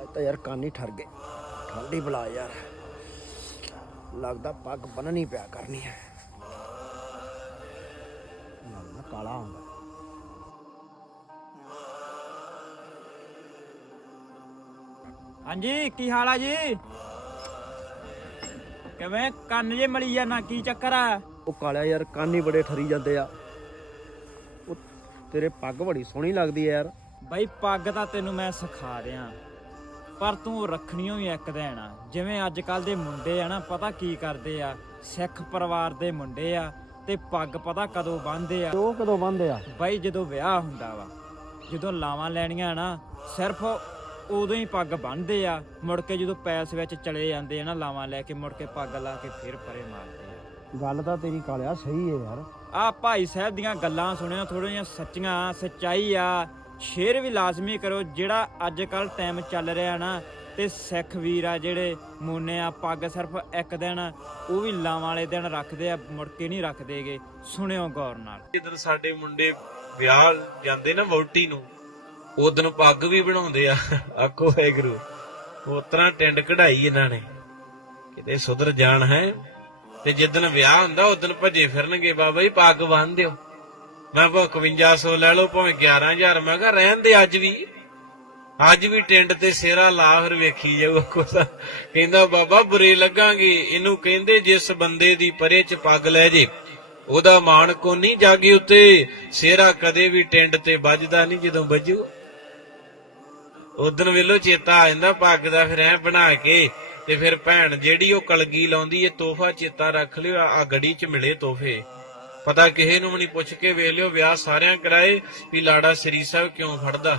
ਅੱਜ ਤਾਂ ਯਾਰ ਕੰਨ ਹੀ ਠਰ ਗਏ। ਠੰਡੀ ਬੁਲਾ ਯਾਰ। ਲੱਗਦਾ ਪੱਗ ਬੰਨਣੀ ਪਿਆ ਕਰਨੀ ਹੈ। ਲੱਗਦਾ ਕਾਲਾ ਹੁੰਦਾ। ਹਾਂਜੀ ਕੀ ਹਾਲ ਆ ਜੀ? ਕਿਵੇਂ ਕੰਨ ਜੇ ਮਲੀ ਜਾਣਾ ਕੀ ਚੱਕਰ ਆ? ਉਹ ਕਾਲਿਆ ਯਾਰ ਕੰਨ ਹੀ ਬੜੇ ਠਰੀ ਜਾਂਦੇ ਆ। ਉਹ ਤੇਰੇ ਪੱਗ ਬੜੀ ਸੋਹਣੀ ਲੱਗਦੀ ਹੈ ਯਾਰ। ਬਈ ਪੱਗ ਤਾਂ ਤੈਨੂੰ ਮੈਂ ਸਿਖਾ ਦਿਆਂ। ਪਰ ਤੂੰ ਰੱਖਣੀਓ ਵੀ ਇੱਕ ਦਿਨ। ਆ ਜਿਵੇਂ ਅੱਜ ਕੱਲ ਦੇ ਮੁੰਡੇ ਆ ਨਾ ਪਤਾ ਕੀ ਕਰਦੇ ਆ? ਸਿੱਖ ਪਰਿਵਾਰ ਦੇ ਮੁੰਡੇ ਆ ਤੇ ਪੱਗ ਪਤਾ ਕਦੋਂ ਬੰਨਦੇ ਆ? ਉਹ ਕਦੋਂ ਬੰਦੇ ਆ? ਬਾਈ ਜਦੋਂ ਵਿਆਹ ਹੁੰਦਾ ਵਾ ਜਦੋਂ ਲਾਵਾਂ ਲੈਣੀਆਂ ਨਾ ਸਿਰਫ ਉਦੋਂ ਹੀ ਪੱਗ ਬੰਨਦੇ ਆ। ਮੁੜ ਕੇ ਜਦੋਂ ਪੈਸ ਵਿੱਚ ਚਲੇ ਜਾਂਦੇ ਆ ਨਾ ਲਾਵਾਂ ਲੈ ਕੇ ਮੁੜ ਕੇ ਪੱਗ ਲਾ ਕੇ ਫਿਰ ਪਰੇ ਮਾਰਦੇ ਆ। ਗੱਲ ਤਾਂ ਤੇਰੀ ਕਾਲਿਆ ਸਹੀ ਹੈ ਯਾਰ। ਆ ਭਾਈ ਸਾਹਿਬ ਦੀਆਂ ਗੱਲਾਂ ਸੁਣਿਆ ਥੋੜੀਆਂ ਸੱਚੀਆਂ ਸੱਚਾਈ ਆ। ਸ਼ੇਅਰ ਵੀ ਲਾਜ਼ਮੀ ਕਰੋ, ਜਿਹੜਾ ਅੱਜ ਕੱਲ ਟਾਈਮ ਚੱਲ ਰਿਹਾ ਨਾ, ਤੇ ਸਿੱਖ ਵੀਰ ਆ ਜਿਹੜੇ ਮੋਨੇ ਆ, ਪੱਗ ਸਿਰਫ ਇੱਕ ਦਿਨ, ਉਹ ਵੀ ਲਾਵਾਂ ਵਾਲੇ ਦਿਨ ਰੱਖਦੇ ਆ, ਮੁੜ ਕੇ ਨਹੀਂ ਰੱਖਦੇਗੇ। ਸੁਣਿਓ ਗੌਰ ਨਾਲ। ਜਦੋਂ ਸਾਡੇ ਮੁੰਡੇ ਵਿਆਹ ਜਾਂਦੇ ਨਾ ਵਹੁਟੀ ਨੂੰ ਉਦੋਂ ਪੱਗ ਵੀ ਬਣਾਉਂਦੇ ਆ। ਆਖੋ ਵਾਹਿਗੁਰੂ ਉਸ ਤਰ੍ਹਾਂ ਟਿੰਡ ਕਢਾਈ ਇਹਨਾਂ ਨੇ। ਕਿਤੇ ਸੁਧਰ ਜਾਣ ਹੈ, ਤੇ ਜਿੱਦਣ ਵਿਆਹ ਹੁੰਦਾ ਉਦੋਂ ਭੱਜੇ ਫਿਰਨਗੇ, ਬਾਬਾ ਜੀ, ਪੱਗ ਬੰਨ ਦਿਓ। ਮੈਂ ਭਾਵੇਂ 5100 ਲੈ ਲਓ, ਭਾਵੇਂ 11000 ਮੈਂ ਕਿਹਾ ਰਹਿਣ ਦੇ ਅੱਜ ਵੀ। ਅੱਜ ਵੀ ਟਿੰਡ ਤੇ ਸੇਰਾ ਲਾ ਫਿਰ ਵੇਖੀ ਜਾਊ ਕੁਛ ਕਹਿੰਦਾ, ਬਾਬਾ, ਬੁਰੇ ਲੱਗਾਂਗੇ। ਇਹਨੂੰ ਕਹਿੰਦੇ, ਜਿਸ ਬੰਦੇ ਦੀ ਪਰੇ ਚ ਪੱਗ ਲੈ ਜੇ, ਉਹਦਾ ਮਾਣ ਕੋ ਨਹੀਂ ਜਾਗੀ ਉੱਤੇ। ਸੇਰਾ ਕਦੇ ਵੀ ਟਿੰਡ ਤੇ ਵੱਜਦਾ ਨਹੀਂ ਜਦੋਂ ਵੱਜੂ। ਉਦੋਂ ਵੇਲੋ ਚੇਤਾ ਆ ਜਾਂਦਾ, ਪੱਗ ਦਾ ਫਿਰ ਐ ਬਣਾ ਕੇ ਤੇ ਫਿਰ ਭੈਣ ਜਿਹੜੀ ਉਹ ਕਲਗੀ ਲਾਉਂਦੀ ਏ, ਤੋਹਫਾ ਚੇਤਾ ਰੱਖ ਲਿਓ, ਆ ਗੜੀ ਚ ਮਿਲੇ ਤੋਹਫੇ। ਪਤਾ ਕਿਸੇ ਨੂੰ ਵੀ ਨਹੀਂ ਪੁੱਛ ਕੇ ਵੇਖ ਲਿਓ, ਵਿਆਹ ਸਾਰਿਆਂ ਕਰਾਏ ਵੀ ਲਾੜਾ ਸ੍ਰੀ ਸਾਹਿਬ ਕਿਉਂ ਫੜਦਾ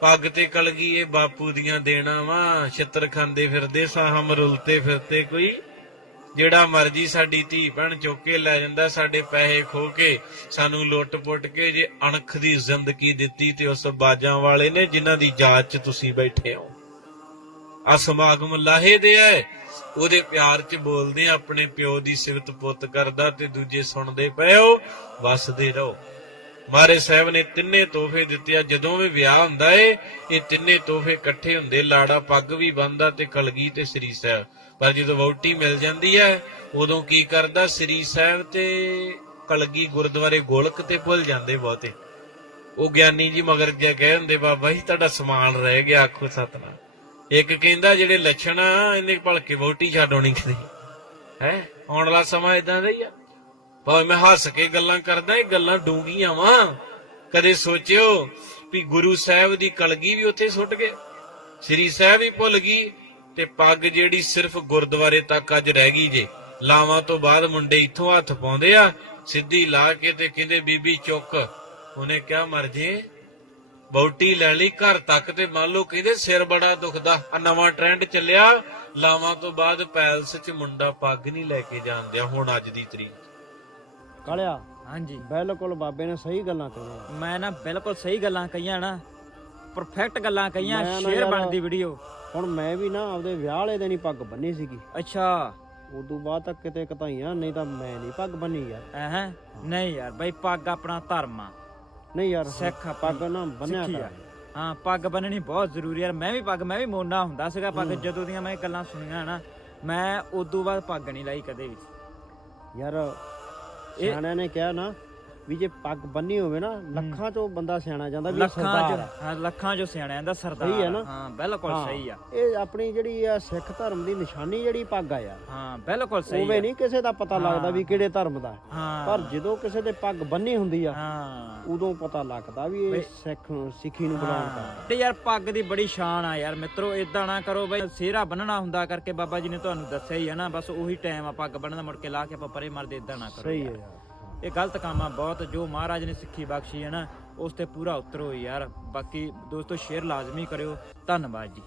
ਪੱਗ ਤੇ ਕਲਗੀ ਇਹ ਬਾਪੂ ਦੀਆਂ ਦੇਣਾ ਵਾ ਛਿੱਤਰ ਖਾਂਦੇ ਫਿਰਦੇ, ਸਾਹਮ ਰੁਲਤੇ ਫਿਰਤੇ ਕੋਈ। ਜਿਹੜਾ ਮਰਜ਼ੀ ਸਾਡੀ ਧੀ ਭੈਣ ਚੁੱਕ ਕੇ ਲੈ ਜਾਂਦਾ, ਸਾਡੇ ਪੈਸੇ ਖੋ ਕੇ, ਸਾਨੂੰ ਲੁੱਟ-ਪੁੱਟ ਕੇ, ਜੇ ਅਣਖ ਦੀ ਜ਼ਿੰਦਗੀ ਦਿੱਤੀ ਤੇ ਉਸ ਬਾਜਾਂ ਵਾਲੇ ਨੇ, ਜਿਨ੍ਹਾਂ ਦੀ ਜਾਤ 'ਚ ਤੁਸੀਂ ਬੈਠੇ ਹੋ। ਆ ਸਮਾਗਮ ਲਾਹੇ ਦੇ ਐ। ਉਹਦੇ ਪਿਆਰ 'ਚ ਬੋਲਦੇ ਆ, ਆਪਣੇ ਪਿਓ ਦੀ ਸਿਫਤ ਪੁੱਤ ਕਰਦਾ ਤੇ ਦੂਜੇ ਸੁਣਦੇ ਪਏ ਹੋ ਵਸਦੇ ਰਹੋ। ਮਾਰੇ ਸਾਹਿਬ ਨੇ ਤਿੰਨੇ ਤੋਹਫੇ ਦਿੱਤੇ ਆ, ਜਦੋਂ ਵੀ ਵਿਆਹ ਹੁੰਦਾ ਏ, ਇਹ ਤਿੰਨੇ ਤੋਹਫੇ ਇਕੱਠੇ ਹੁੰਦੇ। ਲਾੜਾ ਪੱਗ ਵੀ ਬੰਨਦਾ ਤੇ ਕਲਗੀ ਤੇ ਸ੍ਰੀ ਸਾਹਿਬ। ਪਰ ਜਦੋਂ ਵਹੁਟੀ ਮਿਲ ਜਾਂਦੀ ਹੈ ਉਦੋਂ ਕੀ ਕਰਦਾ? ਸ੍ਰੀ ਸਾਹਿਬ ਤੇ ਕਲਗੀ ਗੁਰਦੁਆਰੇ ਗੋਲਕ ਤੇ ਭੁੱਲ ਜਾਂਦੇ ਬਹੁਤੇ। ਉਹ ਗਿਆਨੀ ਜੀ ਮਗਰ ਜੇ ਕਹਿ ਹੁੰਦੇ ਬਾਬਾ ਜੀ, ਤੁਹਾਡਾ ਸਮਾਨ ਰਹਿ ਗਿਆ, ਆਖੋ ਸਤਨਾਮ। ਇੱਕ ਕਹਿੰਦਾ ਜਿਹੜੇ ਲੱਛਣ ਆ, ਇਹਨੇ ਭਲਕੇ ਵਹੁਟੀ ਛੱਡ ਆਉਣੀ ਕਿਤੇ। ਹੈ? ਆਉਣ ਵਾਲਾ ਸਮਾਂ ਇਦਾਂ ਦਾ ਹੀ ਆ। ਭਾਵੇਂ ਮੈਂ ਹੱਸ ਕੇ ਗੱਲਾਂ ਕਰਦਾ, ਇਹ ਗੱਲਾਂ ਡੂੰਘੀਆਂ ਵਾਂ ਕਦੇ ਸੋਚਿਓ ਵੀ ਗੁਰੂ ਸਾਹਿਬ ਦੀ ਕਲਗੀ ਵੀ ਉੱਥੇ ਸੁੱਟ ਗਏ। ਸ੍ਰੀ ਸਾਹਿਬ ਹੀ ਭੁੱਲ ਗਈ ਤੇ ਪੱਗ ਜਿਹੜੀ ਸਿਰਫ ਗੁਰਦੁਆਰੇ ਤੱਕ ਅੱਜ ਰਹਿ ਗਈ ਜੇ। ਲਾਵਾਂ ਤੋਂ ਬਾਅਦ ਮੁੰਡੇ ਇੱਥੋਂ ਹੱਥ ਪਾਉਂਦੇ ਆ, ਸਿੱਧੀ ਲਾ ਕੇ ਤੇ ਕਹਿੰਦੇ, ਬੀਬੀ ਚੁੱਕ। ਉਹਨੇ ਕਿਹਾ, ਮਰ ਜੇ। ਬੌਟੀ ਲੈ ਲਈ ਘਰ ਤੱਕ ਤੇ ਮੰਨ ਲਓ ਕਹਿੰਦੇ ਸਿਰ ਬੜਾ ਦੁਖਦਾ। ਆ ਨਵਾਂ ਟ੍ਰੈਂਡ ਚੱਲਿਆ। ਲਾਵਾਂ ਤੋਂ ਬਾਅਦ ਪੈਲਸ 'ਚ ਮੁੰਡਾ ਪੱਗ ਨਹੀਂ ਲੈ ਕੇ ਜਾਂਦਿਆ ਹੁਣ ਅੱਜ ਦੀ ਤਰੀਕ। ਕਾਲਿਆ ਹਾਂਜੀ। ਬਿਲਕੁਲ ਬਾਬੇ ਨੇ ਸਹੀ ਗੱਲਾਂ ਕਹੀਆਂ। ਮੈਂ ਨਾ ਬਿਲਕੁਲ ਸਹੀ ਗੱਲਾਂ ਕਹੀਆਂ ਨਾ ਪਰਫੈਕਟ ਗੱਲਾਂ ਕਹੀਆਂ ਮੈਂ ਨਾ ਸ਼ੇਅਰ ਯਾਰ- ਬਣਦੀ ਵੀਡੀਓ ਹੁਣ ਮੈਂ ਵੀ ਨਾ ਆਪਦੇ ਵਿਆਹ ਵਾਲੇ ਦਿਨ ਹੀ ਪੱਗ ਬੰਨੀ ਸੀਗੀ। ਅੱਛਾ। ਉਦੋਂ ਬਾਅਦ ਤੱਕ ਕਿਤੇ ਕਤਾਈਆਂ ਨਹੀਂ ਤਾਂ ਮੈਂ ਨਹੀਂ ਪੱਗ ਬੰਨੀ ਯਾਰ। ਐਹ ਨਹੀਂ ਯਾਰ ਬਈ ਪੱਗ ਆਪਣਾ ਧਰਮ ਆ। ਨਹੀਂ ਯਾਰ ਸਿੱਖ ਆਪਣੀ ਪੱਗ ਨਾ ਬੰਨਿਆ ਸਿੱਖੀ ਆ। ਕਰ ਹਾਂ ਪੱਗ ਬੰਨਣੀ ਬਹੁਤ ਜ਼ਰੂਰੀ ਯਾਰ ਮੈਂ ਵੀ ਪੱਗ ਮੈਂ ਵੀ ਮੋਨਾ ਹੁੰਦਾ ਸੀਗਾ ਪੱਗ ਜਦੋਂ ਦੀਆਂ ਮੈਂ ਇਹ ਗੱਲਾਂ ਸੁਣੀਆਂ ਨਾ ਮੈਂ ਉਦੋਂ ਬਾਅਦ ਪੱਗ ਨਹੀਂ ਲਾਈ ਕਦੇ ਵੀ। ਯਾਰ ਸਿਆਣਿਆਂ ਨੇ ਕਿਹਾ ਨਾ ਵੀ ਜੇ ਪੱਗ ਬੰਨੀ ਹੋਵੇ ਨਾ ਲੱਖਾਂ ਚੋਂ ਬੰਦਾ ਸਿਆਣਾ ਜਾਂਦਾ ਵੀ ਇਹ ਲੱਖਾਂ ਸਰਦਾਰ ਚ ਆ। ਹਾਂ ਲੱਖਾਂ ਚ ਸਿਆਣਿਆਂ ਦਾ ਸਰਦਾਰ ਸਹੀ ਹੈ ਨਾ? ਹਾਂ ਬਿਲਕੁਲ ਹਾਂ। ਸਹੀ ਆ ਇਹ ਆਪਣੀ ਜਿਹੜੀ ਆ ਸਿੱਖ ਧਰਮ ਦੀ ਨਿਸ਼ਾਨੀ ਜਿਹੜੀ ਪੱਗ ਆ ਯਾਰ ਹਾਂ ਬਿਲਕੁਲ ਸਹੀ ਉਵੇਂ ਆ ਨਹੀਂ ਕਿਸੇ ਦਾ ਪਤਾ ਲੱਗਦਾ ਵੀ ਕਿਹੜੇ ਧਰਮ ਦਾ ਹੈ। ਹਾਂ ਪਰ ਜਦੋਂ ਕਿਸੇ ਦੇ ਪੱਗ ਬੰਨੀ ਹੁੰਦੀ ਆ ਹਾਂ ਉਦੋਂ ਪਤਾ ਲੱਗਦਾ ਵੀ ਇਹ ਸਿੱਖ ਸਿੱਖੀ ਨੂੰ ਬੁਲਾਉਣ ਦਾ ਹਾਂ। ਤੇ ਯਾਰ ਪੱਗ ਦੀ ਬੜੀ ਸ਼ਾਨ ਆ ਯਾਰ ਮਿੱਤਰੋ ਇਦਾਂ ਨਾ ਕਰੋ ਬਈ ਸਿਹਰਾ ਬੰਨਣਾ ਹੁੰਦਾ ਕਰਕੇ ਬਾਬਾ ਜੀ ਨੇ ਤੁਹਾਨੂੰ ਦੱਸਿਆ ਹੀ ਆ ਨਾ ਬਸ ਉਹੀ ਟਾਈਮ ਆ ਪੱਗ ਬੰਨਣ ਦਾ ਮੁੜ ਕੇ ਲਾ ਕੇ ਆਪਾਂ ਪਰੇ ਮਰਦੇ ਇਦਾਂ ਨਾ ਕਰੋ ਸਹੀ ਹੈ। ਯਾਰ ਇਹ ਗਲਤ ਕੰਮ ਆ ਬਹੁਤ, ਜੋ ਮਹਾਰਾਜ ਨੇ ਸਿੱਖੀ ਬਖਸ਼ੀ ਹੈ ਨਾ, ਉਸ ਤੇ ਪੂਰਾ ਉਤਰੋ ਯਾਰ। ਬਾਕੀ ਦੋਸਤੋ ਸ਼ੇਅਰ ਲਾਜ਼ਮੀ ਕਰਿਓ। ਧੰਨਵਾਦ ਜੀ।